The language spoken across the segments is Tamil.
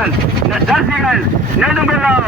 ரசிகர்கள் ரசிகர்கள் நெடும்பெல்லாம்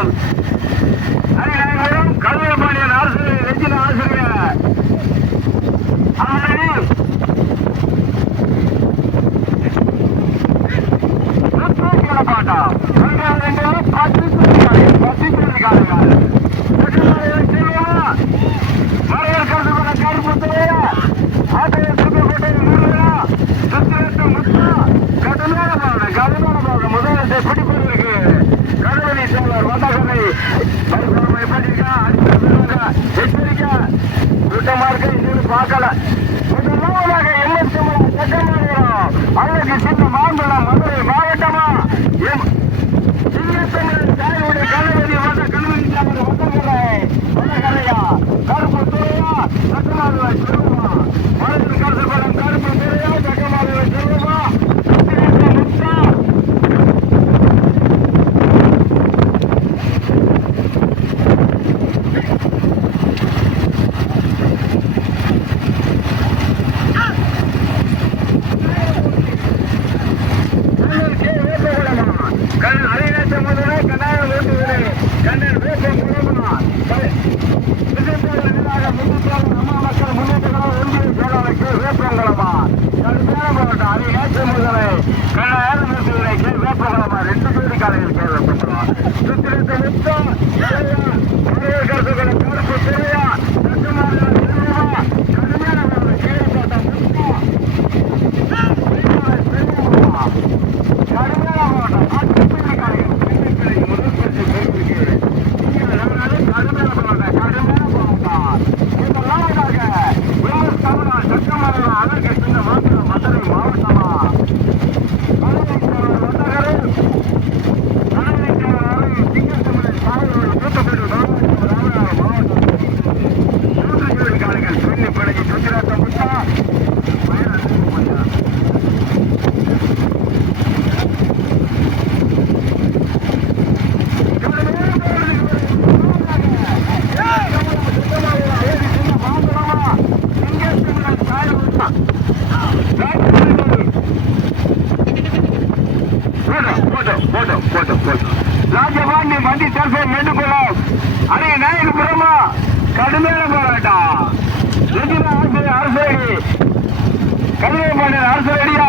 மாநில அரசு ரெடியா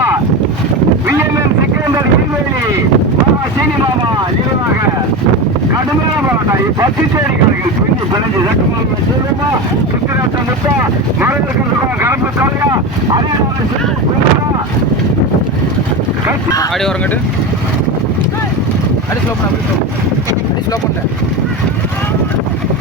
விஎம்எம் சிக்கந்தர் இருவேலி மாமா சீனி மாமா இருவாக கடுமையான போராட்டம். பத்து சேரி கணக்கில் பின்னி பிணைஞ்சு சட்டமாக சொல்லுமா? சுத்திராட்டம் முத்தா மரத்திற்கு கரப்பு தலையா? அதே ஆடி வரங்கட்டு அடி ஸ்லோ பண்ண அப்படி ஸ்லோ பண்ண.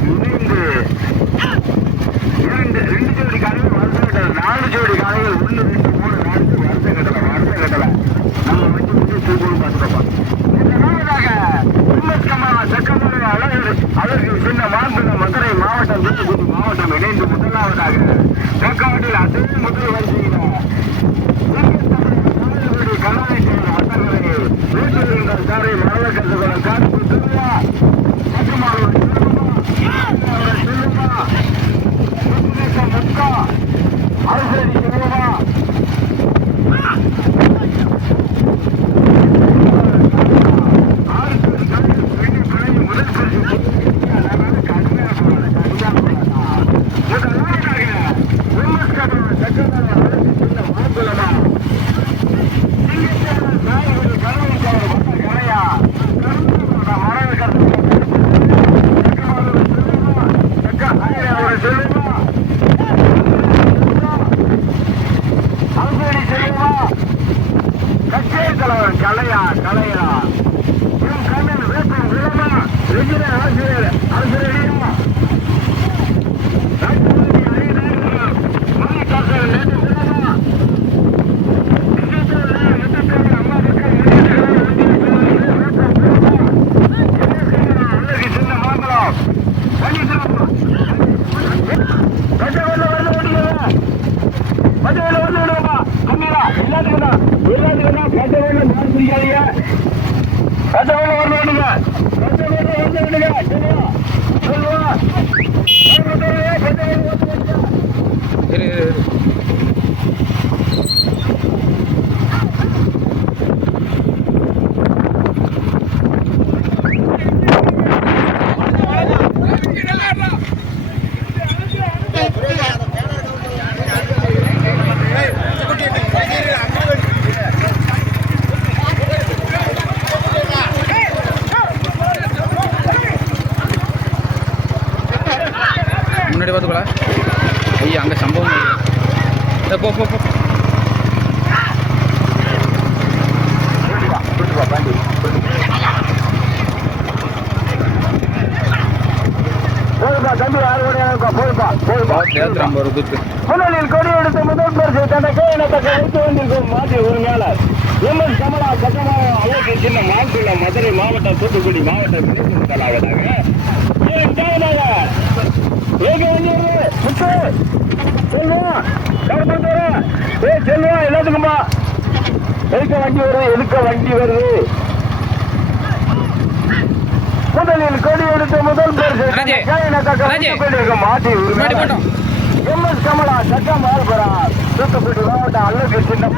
Hallelujah. போதுப்பா கொடி எடுத்த முதல் பரிசு தனக்கு எனக்கு வைத்து வந்திருக்கும் மாற்றி உரிமையாளர் எம் எஸ் கமலா சட்டமாக சின்ன மதுரை மாவட்டம் தூத்துக்குடி மாவட்டம் ஏக செல்வா எல்லாத்துக்கும்பா. எதுக்க வண்டி வருது எதுக்க வண்டி வருது? முதலில் கொடி எடுத்த முதல் மாற்றி முன்னாடி உரிமையாளர் போட்டோம் எம்எஸ் கமலா சட்டம் மாறுபடா தூத்துக்குடி மாவட்டம் அல்லது சின்ன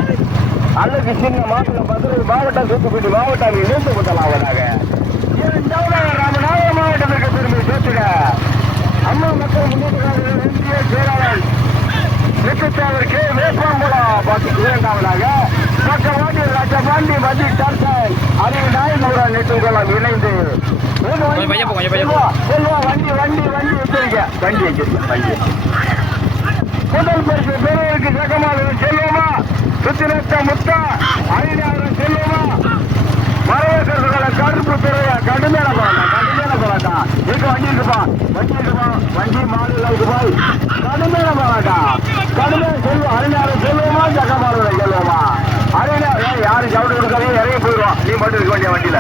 அல்லது சின்ன மாவட்டம் மதுரை மாவட்டம் தூத்துக்குடி மாவட்டம் இணைந்து முதலாவதாக இரண்டாவதாக ராமநாதபுரம் மாவட்டத்திற்கு திரும்பி சேர்த்துக அம்மா மக்கள் முன்னேற்ற செயலாளர் நிச்சயத்தவர் கே. வேப்பாங்குளா பத்து இரண்டாவதாக பக்கவாண்டி ராஜபாண்டி மதி டர்சன் அறிவு நாயகூரா நெட்டுங்குளம் இணைந்து. வண்டி வண்டி வண்டி வச்சிருக்க. வண்டி வச்சிருக்க வண்டி முதல் பரிசு பெறுவதற்கு ஜெகமாக செல்வமா? சுத்திரத்த முத்தா ஐநாயிரம் செல்வமா? மரவேசர்களை கருப்பு துறையா கடுமையான போராட்டம் கடுமையான போராட்டம். இருக்கு வண்டி இருக்குப்பா வண்டி இருக்குப்பா வண்டி மாநில இருக்குப்பாய் கடுமையான போராட்டம் கடுமையான செல்வம் ஐநாயிரம் செல்வமா ஜெகமாக செல்வமா ஐநாயிரம் ஏய், யாரும் சவுண்டு கொடுக்காதே இறங்கி போயிடுவான் நீ மட்டும் இருக்க வேண்டிய வண்டியில.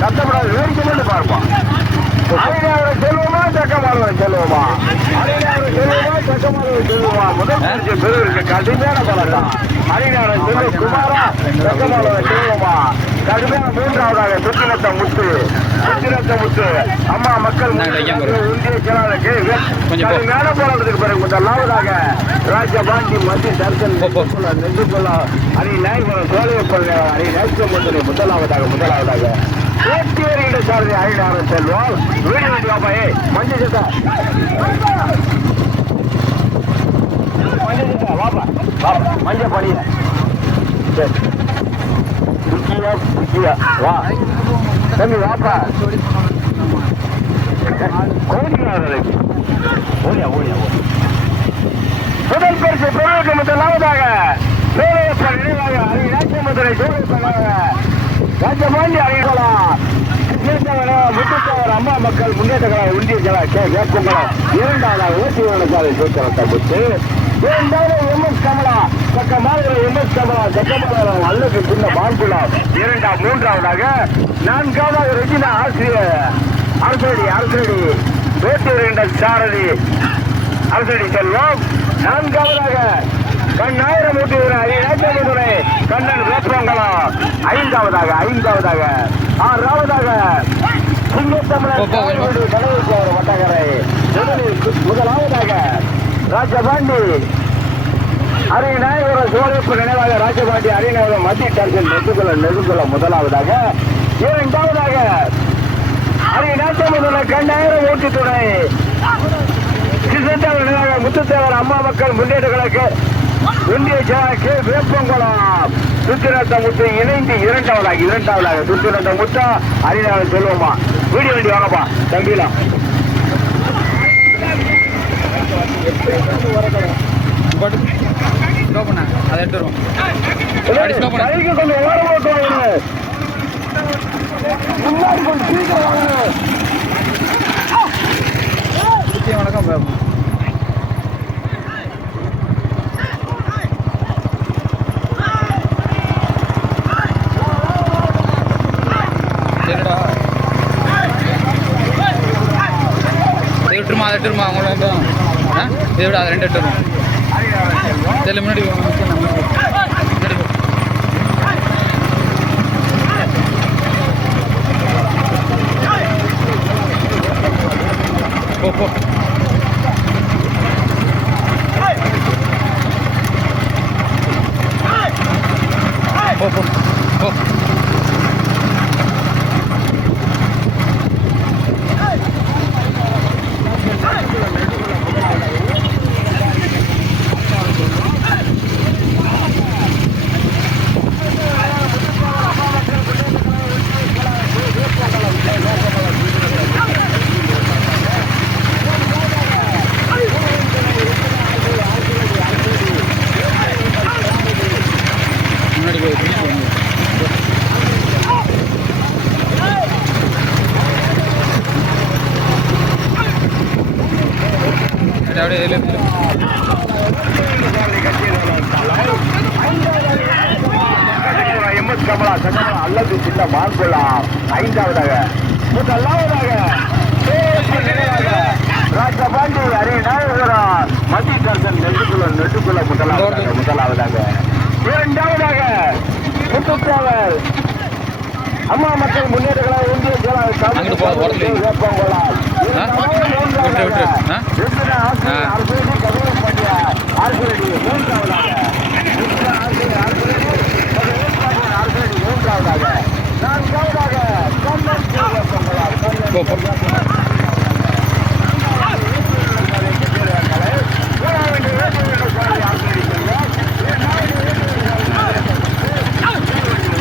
கத்தப்படாது வேடிக்கை மட்டும் பார்ப்போம் ஐநாயிரம் செல்வமா ஜெகமாக செல்வமா? ஐநாயிரம் செல்வமா ஜெகமாக செல்வமா? முதல் பரிசு பெறுவதற்கு கடுமையான போராட்டம் ஐநாயிரம் செல்வ குமாரா ஜெகமாக செல்வமா? கடுமையான மூன்றாவதாக சுத்திரத்த முத்து சுத்திரத்த முத்து. அம்மா மக்கள் இந்திய செயலாளருக்கு. மேல போராட்டத்துக்கு பிறகு முதலாவதாக ராஜபாண்டி மத்திய தர்சன். நெஞ்சுக்குள்ள அணி நாயகரம் சோழையப்பன் அணி நேசமுத்திரை முதலாவதாக முதலாவதாக. ஏற்றியறிகிற சாரதி ஐநாயிரம் செல்வம் வீடு வேண்டி வாப்பாயே மஞ்சள் சட்டை மஞ்சள் வாப்பா. வாப்பா மஞ்சள் பணிய சரி. விக்கியா விக்கியா வா தம்பி வாப்பா ஓடியா ஓடியா முதல் பரிசு பெருமைக்கு முதலாவதாக சூரியப்பன் நினைவாக அருகே ராஜ்யமதுரை சூரியப்பனாக ராஜமாண்டி அணிகளா முத்துச்சவர் அம்மா மக்கள் முன்னேற்ற கழக இந்திய கழக இரண்டாவதாக ஊசி சாலை சூத்திரத்தை M S Kamala M S Kamala அல்லது சின்ன மாங்குளம் இரண்டாம் மூன்றாவதாக நான்காவதாக ரெஜினா ஆசிரியர் அரசடி அரசடி வேட்டூர் என்ற சாரதி அரசடி செல்வம் நான்காவதாக கண்ணாயிரம் ஊட்டுவரை கண்ணன் வேப்பங்குளம் ஐந்தாவதாக ஐந்தாவதாக ஆறாவதாக சிங்கத்தமிழர் வட்டகரை முதலாவதாக ராஜபாண்டி. அரியநாயகர சோழப்பு நினைவாக ராஜபாண்டி அரியநாயகர் மத்திய டர்ஜன் நெருங்குல நெருங்குல முதலாவதாக. இரண்டாவதாக அரியநாச்சமுதல கண்டாயிரம் ஓட்டு துணை கிருஷ்ணத்தேவர் நினைவாக முத்துத்தேவர் அம்மா மக்கள் முன்னேற்ற கழக ஒன்றிய வேப்பங்குளம். சுத்திரத்த முத்து இணைந்து இரண்டாவதாக இரண்டாவதாக சுத்திரத்த முத்தா அரியநாயகர் சொல்லுவோமா? வீடியோ வண்டி வாங்கப்பா தம்பிலாம். பாட்டு ஸ்லோ பண்ண. அதை எடுத்து வருவோம். அடி ஸ்லோ பண்ண. கைக்கு கொஞ்சம் ஓரம் ஓட்டு வாங்க முன்னாடி கொஞ்சம் சீக்கிரம் வாங்க நிச்சயம் வணக்கம் விட்டுருமா அதை விட்டுருமா அவங்கள வேண்டும் ஆ இதை விட அதை ரெண்டு விட்டுருமா இதில் முன்னாடி போ, அப்படியே அப்படியே எழு. எம் எஸ் கமலா சட்டமன்ற அல்லது சின்ன மாங்குளம் ஐந்தாவதாக முதலாவதாக ராஜபாண்டி அரி நாயகரான் மத்திய தர்சன் நெட்டுக்குள்ள நெட்டுக்குள்ள முதலாவதாக முதலாவதாக இரண்டாவதாக முத்துத்தேவர் அம்மா மக்கள் முன்னேற்ற ஒன்றிய செயலாளர் சாமி அங்கிட்டு போ, ஓரத்துல வை. வேப்பங்குளம். ஆ? விட்டு, விட்டு. ஆ? விருதுநகர் ஆசிரியர் ஆ. அரசு கதிரவன் பண்டியார் அரசு மூன்றாவதாக விருதுநகர் ஆசிரியர் அரசு அரசு மூன்றாவதாக நான்காவதாக கண்ணன் வேப்பங்குளம். போ, போ.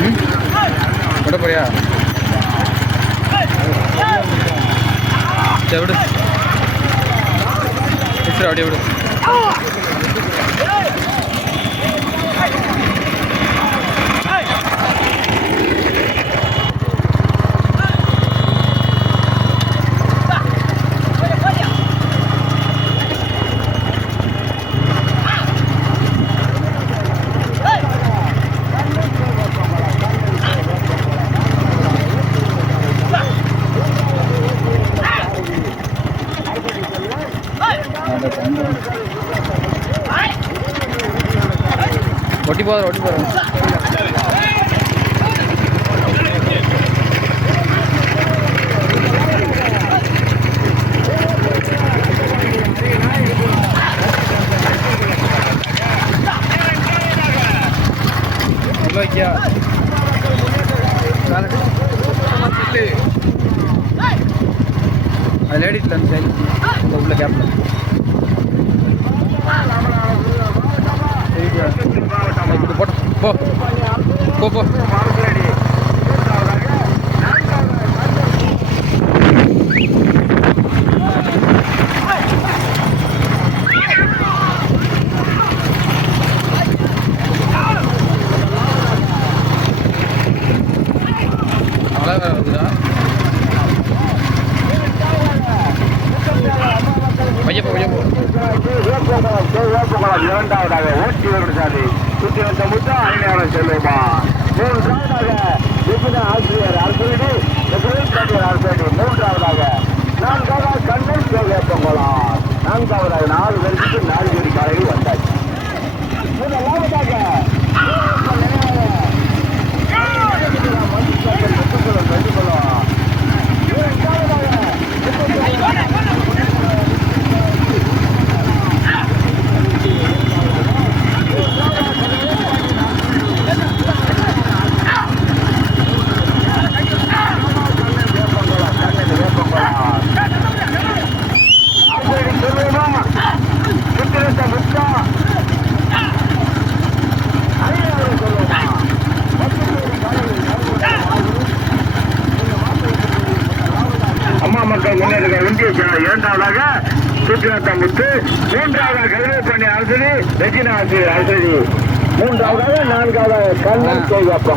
ம் விட போறியா சரி விடு விட்டுரு அப்படியே விடு ஒட்டி போதும் ஒட்டி போதும் ஓகேயா அது லேடிஸில் அந்த சைடு இந்த இரண்டாவதாக ஊட்டி சாதி சுற்றி வந்த முத்தா ஐநேரம் செல்லுமா மூன்றாவதாக ஆசிரியர் அரசு கதிர் அரசு மூன்றாவதாக நான்காவதாக கண்ணன் சேகப்பம் போலாம் நான்காவதாக நாலு பேருக்கு நாலு பேர் காலையில் வந்தாச்சு முதலாவதாக மஞ்சள்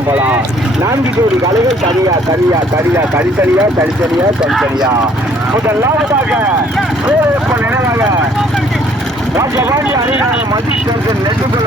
கோயிலப்பம்பலம் நான்கு ஜோடி கலைகள் தனியா தனியா தனியா தனித்தனியா தனித்தனியா தனித்தனியா. முதலாவதாக கோயிலப்ப நினைவாக ராஜபாண்டி அணியாக மதிப்பு நெடுகுலம்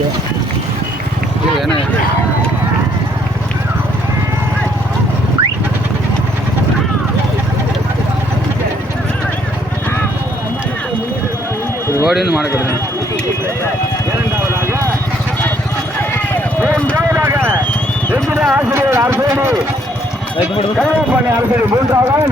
வந்த அப்புறம் போயிருக்கியா இது ஓடி வந்து மாடு கட்டுது. மூன்றாவதாக எந்திர ஆசிரியர் அரசடி கருவேப்பண்ணை அரசடி மூன்றாவதாக